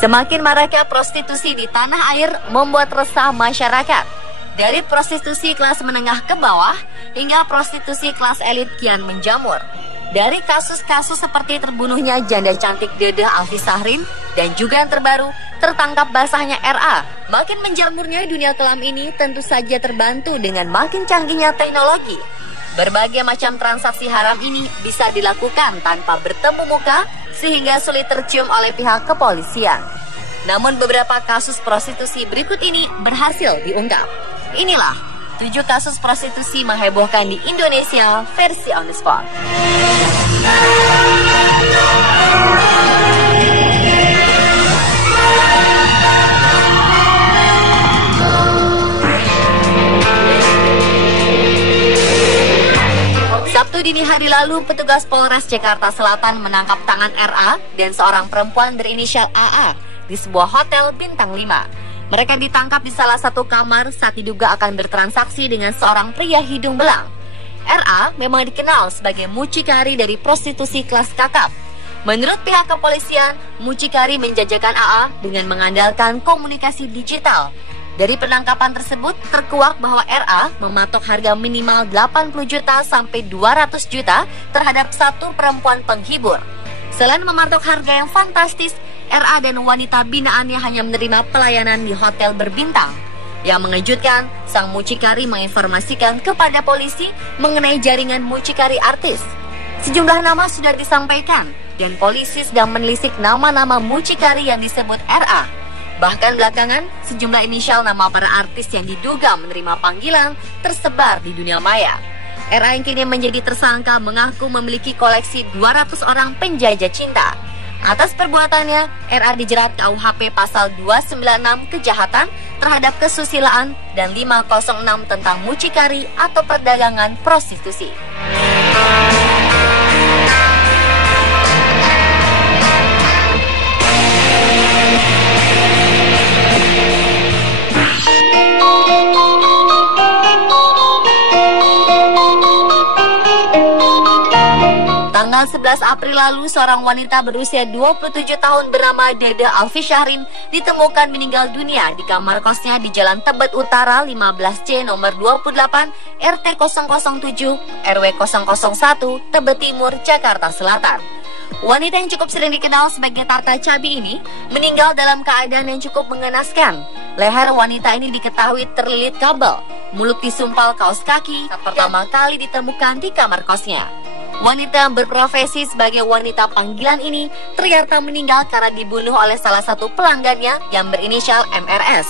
Semakin maraknya prostitusi di tanah air membuat resah masyarakat. Dari prostitusi kelas menengah ke bawah hingga prostitusi kelas elit kian menjamur. Dari kasus-kasus seperti terbunuhnya janda cantik Dede Alfi Sahrin dan juga yang terbaru tertangkap basahnya RA. Makin menjamurnya dunia kelam ini tentu saja terbantu dengan makin canggihnya teknologi. Berbagai macam transaksi haram ini bisa dilakukan tanpa bertemu muka sehingga sulit tercium oleh pihak kepolisian. Namun beberapa kasus prostitusi berikut ini berhasil diungkap. Inilah 7 kasus prostitusi menghebohkan di Indonesia versi On The Spot. Sabtu dini hari lalu, petugas Polres Jakarta Selatan menangkap tangan RA dan seorang perempuan berinisial AA di sebuah hotel bintang 5. Mereka ditangkap di salah satu kamar saat diduga akan bertransaksi dengan seorang pria hidung belang. RA memang dikenal sebagai mucikari dari prostitusi kelas kakap. Menurut pihak kepolisian, mucikari menjajakan AA dengan mengandalkan komunikasi digital. Dari penangkapan tersebut, terkuak bahwa RA mematok harga minimal 80 juta sampai 200 juta terhadap satu perempuan penghibur. Selain mematok harga yang fantastis, RA dan wanita binaannya hanya menerima pelayanan di hotel berbintang. Yang mengejutkan, sang mucikari menginformasikan kepada polisi mengenai jaringan mucikari artis. Sejumlah nama sudah disampaikan, dan polisi sedang menelisik nama-nama mucikari yang disebut RA. Bahkan belakangan, sejumlah inisial nama para artis yang diduga menerima panggilan tersebar di dunia maya. RA yang kini menjadi tersangka mengaku memiliki koleksi 200 orang penjajah cinta. Atas perbuatannya, RA dijerat KUHP pasal 296 kejahatan terhadap kesusilaan dan 506 tentang mucikari atau perdagangan prostitusi. Tanggal 11 April lalu, seorang wanita berusia 27 tahun bernama Dede Alfi Sahrin ditemukan meninggal dunia di kamar kosnya di Jalan Tebet Utara 15C nomor 28 RT 007 RW 001 Tebet Timur, Jakarta Selatan. Wanita yang cukup sering dikenal sebagai Tata Cabi ini meninggal dalam keadaan yang cukup mengenaskan. Leher wanita ini diketahui terlilit kabel, mulut disumpal kaos kaki saat pertama kali ditemukan di kamar kosnya. Wanita yang berprofesi sebagai wanita panggilan ini ternyata meninggal karena dibunuh oleh salah satu pelanggannya yang berinisial MRS.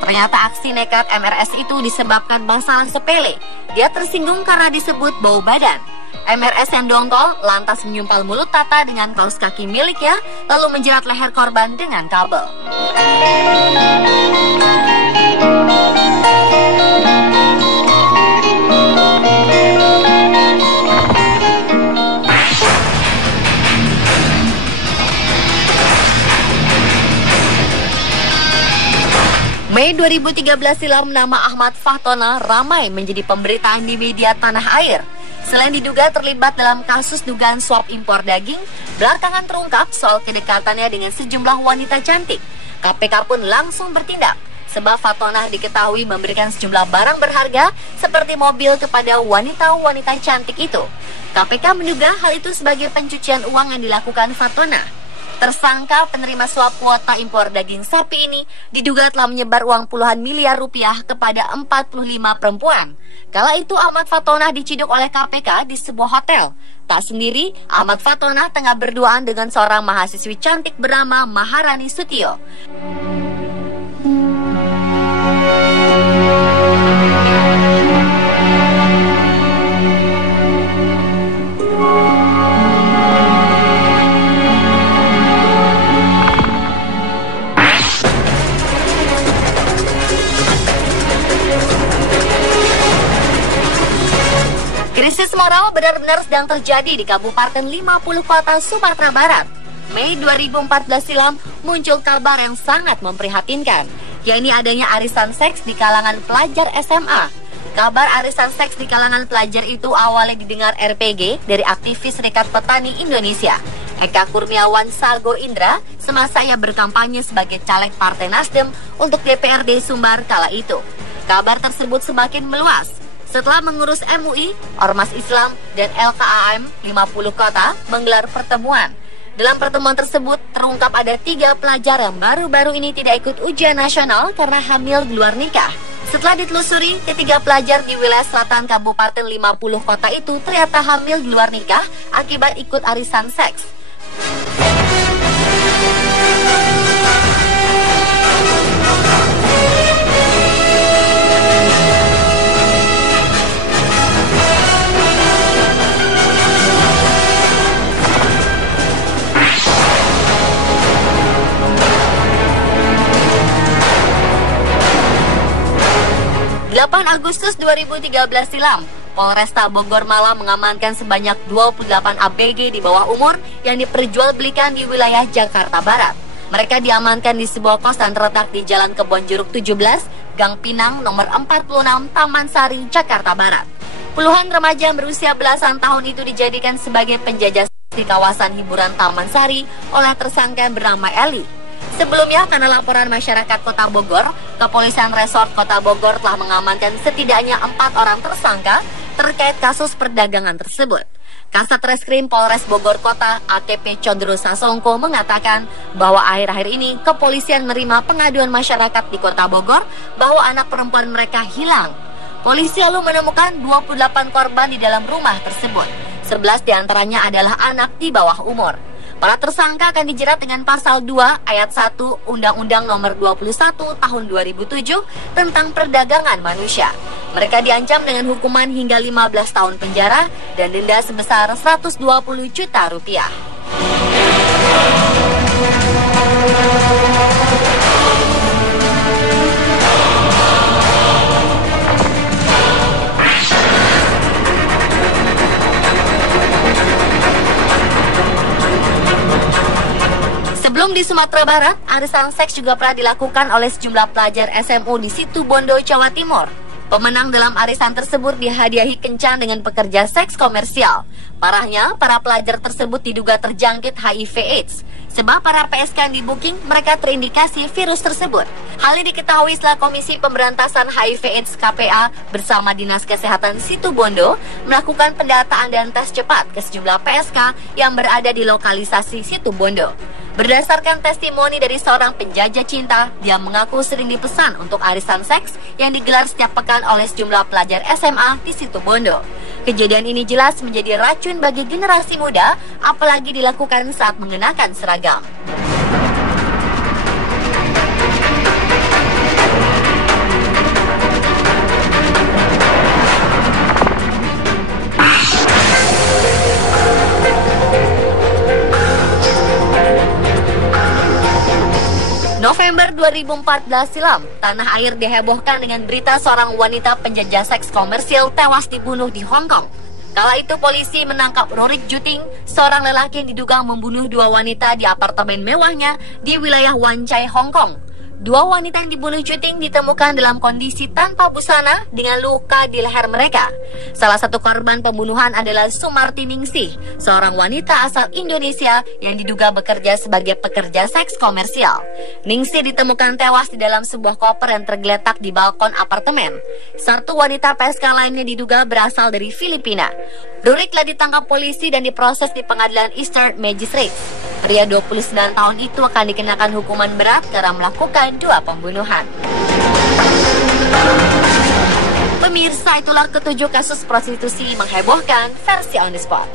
Ternyata aksi nekat MRS itu disebabkan masalah sepele. Dia tersinggung karena disebut bau badan. MRS yang dongkol lantas menyumpal mulut Tata dengan kaos kaki miliknya, lalu menjerat leher korban dengan kabel. Mei 2013 silam, nama Ahmad Fahtona ramai menjadi pemberitaan di media tanah air. Selain diduga terlibat dalam kasus dugaan suap impor daging, belakangan terungkap soal kedekatannya dengan sejumlah wanita cantik. KPK pun langsung bertindak, sebab Fahtona diketahui memberikan sejumlah barang berharga seperti mobil kepada wanita-wanita cantik itu. KPK menduga hal itu sebagai pencucian uang yang dilakukan Fahtona. Tersangka penerima suap kuota impor daging sapi ini diduga telah menyebar uang puluhan miliar rupiah kepada 45 perempuan. Kala itu Ahmad Fahtona diciduk oleh KPK di sebuah hotel. Tak sendiri, Ahmad Fahtona tengah berduaan dengan seorang mahasiswi cantik bernama Maharani Sutio. Krisis moral benar-benar sedang terjadi di Kabupaten 50 Kota Sumatera Barat. Mei 2014 silam muncul kabar yang sangat memprihatinkan, yakni adanya arisan seks di kalangan pelajar SMA. Kabar arisan seks di kalangan pelajar itu awalnya didengar RPG dari aktivis Serikat Petani Indonesia. Eka Kurniawan Sago Indra, semasa ia berkampanye sebagai caleg Partai Nasdem untuk DPRD Sumbar kala itu. Kabar tersebut semakin meluas setelah mengurus MUI, Ormas Islam, dan LKAM 50 kota menggelar pertemuan. Dalam pertemuan tersebut terungkap ada 3 pelajar yang baru-baru ini tidak ikut ujian nasional karena hamil di luar nikah. Setelah ditelusuri, ketiga pelajar di wilayah selatan Kabupaten 50 kota itu ternyata hamil di luar nikah akibat ikut arisan seks. Agustus 2013 silam, Polresta Bogor Malang mengamankan sebanyak 28 ABG di bawah umur yang diperjualbelikan di wilayah Jakarta Barat. Mereka diamankan di sebuah kosan terletak di Jalan Kebonjeruk 17, Gang Pinang, nomor 46, Taman Sari, Jakarta Barat. Puluhan remaja berusia belasan tahun itu dijadikan sebagai penjajah di kawasan hiburan Taman Sari oleh tersangka bernama Eli. Sebelumnya, karena laporan masyarakat Kota Bogor, Kepolisian Resort Kota Bogor telah mengamankan setidaknya 4 orang tersangka terkait kasus perdagangan tersebut. Kasat Reskrim Polres Bogor Kota AKP Condro Sasongko mengatakan bahwa akhir-akhir ini kepolisian menerima pengaduan masyarakat di Kota Bogor bahwa anak perempuan mereka hilang. Polisi lalu menemukan 28 korban di dalam rumah tersebut. 11 diantaranya adalah anak di bawah umur. Para tersangka akan dijerat dengan pasal 2 ayat 1 Undang-Undang nomor 21 tahun 2007 tentang perdagangan manusia. Mereka diancam dengan hukuman hingga 15 tahun penjara dan denda sebesar 120 juta rupiah. Sebelum di Sumatera Barat, arisan seks juga pernah dilakukan oleh sejumlah pelajar SMU di Situbondo, Jawa Timur. Pemenang dalam arisan tersebut dihadiahi kencan dengan pekerja seks komersial. Parahnya, para pelajar tersebut diduga terjangkit HIV/AIDS. Sebab para PSK yang di-booking, mereka terindikasi virus tersebut. Hal ini diketahui setelah Komisi Pemberantasan HIV/AIDS KPA bersama Dinas Kesehatan Situbondo melakukan pendataan dan tes cepat ke sejumlah PSK yang berada di lokalisasi Situbondo. Berdasarkan testimoni dari seorang penjajah cinta, dia mengaku sering dipesan untuk arisan seks yang digelar setiap pekan oleh sejumlah pelajar SMA di Situbondo. Kejadian ini jelas menjadi racun bagi generasi muda, apalagi dilakukan saat mengenakan seragam. November 2014 silam, tanah air dihebohkan dengan berita seorang wanita penjajah seks komersil tewas dibunuh di Hong Kong. Kala itu polisi menangkap Rorik Juting, seorang lelaki yang diduga membunuh 2 wanita di apartemen mewahnya di wilayah Wan Chai, Hong Kong. 2 wanita yang dibunuh Juting ditemukan dalam kondisi tanpa busana dengan luka di leher mereka. Salah satu korban pembunuhan adalah Sumarti Ningsih, seorang wanita asal Indonesia yang diduga bekerja sebagai pekerja seks komersial. Ningsih ditemukan tewas di dalam sebuah koper yang tergeletak di balkon apartemen. 1 wanita PSK lainnya diduga berasal dari Filipina. Rurik telah ditangkap polisi dan diproses di pengadilan Eastern Magistrates. Pria 29 tahun itu akan dikenakan hukuman berat karena melakukan 2 pembunuhan. Pemirsa, itulah ke-7 kasus prostitusi menghebohkan versi On The Spot.